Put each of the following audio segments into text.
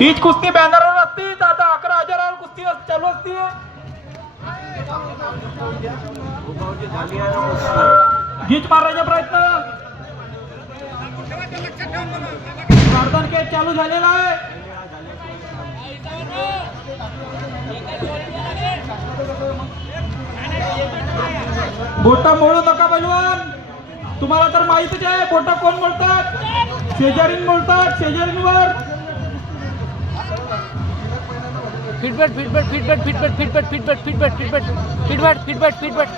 हीच कुस्ती बॅनरवर असती तर आता 11,000 कुस्ती चालू असती. गीच मारायचा प्रयत्न. गर्दन केस चालू झालेला आहे. बोटा मोडू नका पैलवान. तुम्हाला तर माहितीच आहे बोटा कोण मोडतात. शेजारीन मोडतात. शेजारींवर feedback feedback feedback feedback feedback feedback feedback feedback feedback feedback feedback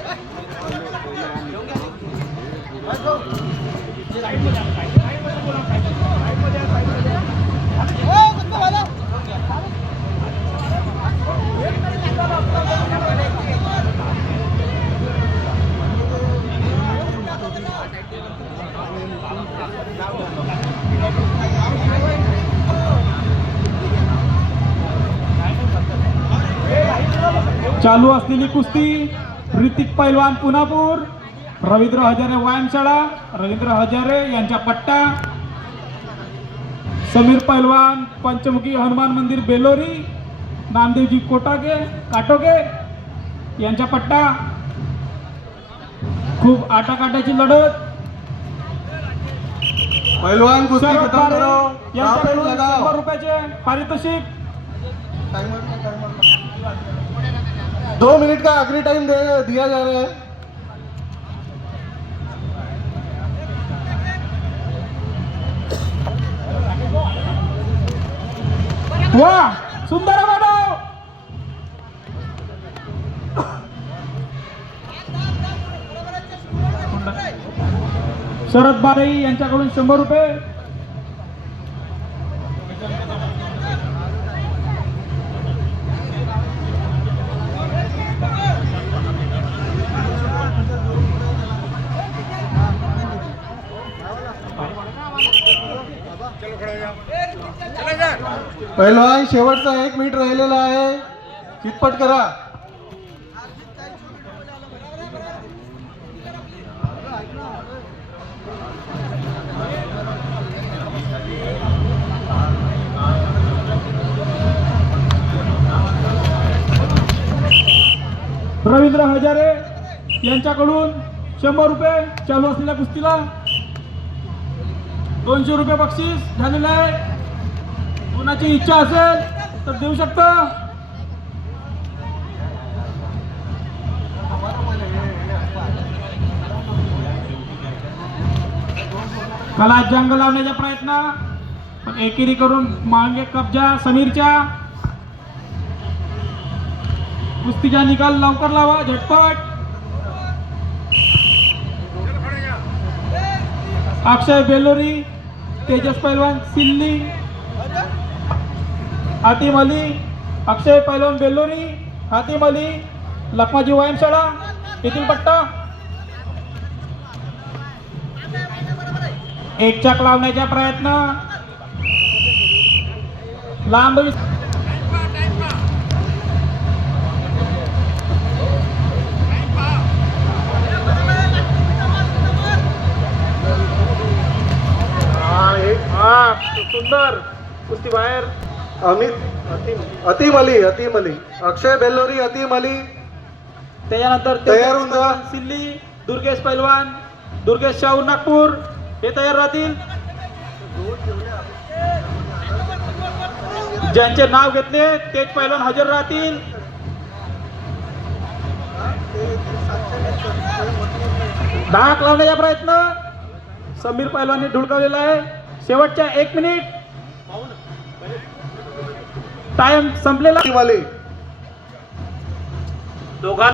चालू असलेली कुस्ती ऋतिक पैलवान पुनापूर, रवींद्र हजारे व्यायामशाळा, रवींद्र हजारे यांच्या पट्टा, समीर पैलवान पंचमुखी हनुमान मंदिर बेलोरी, नामदेवजी काटोगे यांच्या पट्टा. खूप आटाकाटाची लढत. पहलवान कुस्ती खत्म करो. यांच्याकडून 100 रुपयाचे पारितोषिक. 2 मिनट का आखिरी टाइम दिया जा रहा है. वाह, सुंदर वाढव. शरद बारई यांच्याकडून 100 रुपये. पहलवान शेवटचा 1 मिनिट राहिलेला आहे. चितपट करा. रवींद्र हजारे यांच्याकडून 100 रुपये चालू असलेल्या कुस्तीला. 200 रुपये बक्षीस झालेलं आहे. कोणाची इच्छा असेल तर देऊ शकता. कला जंग लावण्याचा प्रयत्न पण एकेरी करून मागे कब्जा समीरच्या. कुस्तीचा निकाल लवकर लावा झटपट. अक्षय बेलोरी, तेजस पैलवान सिल्ली, हातिम अली, अक्षय पैलवान बेलोरी, हातिम अली, लखमाजी व्यायामशाळा येथील पट्टा. एक चक लावण्याचा प्रयत्न. लांब सुंदर कुस्ती बाहेर. अतीम अली अक्षय बेल्लोरी, अतीम अली. त्याच्यानंतर तयार होऊन जा. सिल्ली, दुर्गेश पैलवान, दुर्गेश शाहू नागपूर हे तयार राहतील. ज्यांचे नाव घेतले तेच पैलवान हजर राहतील. धाक लावण्याचा प्रयत्न समीर पैलवानने धुडकावलेला आहे. शेवटच्या 1 मिनिट टाइम संपलेला. अतीम अली दोघां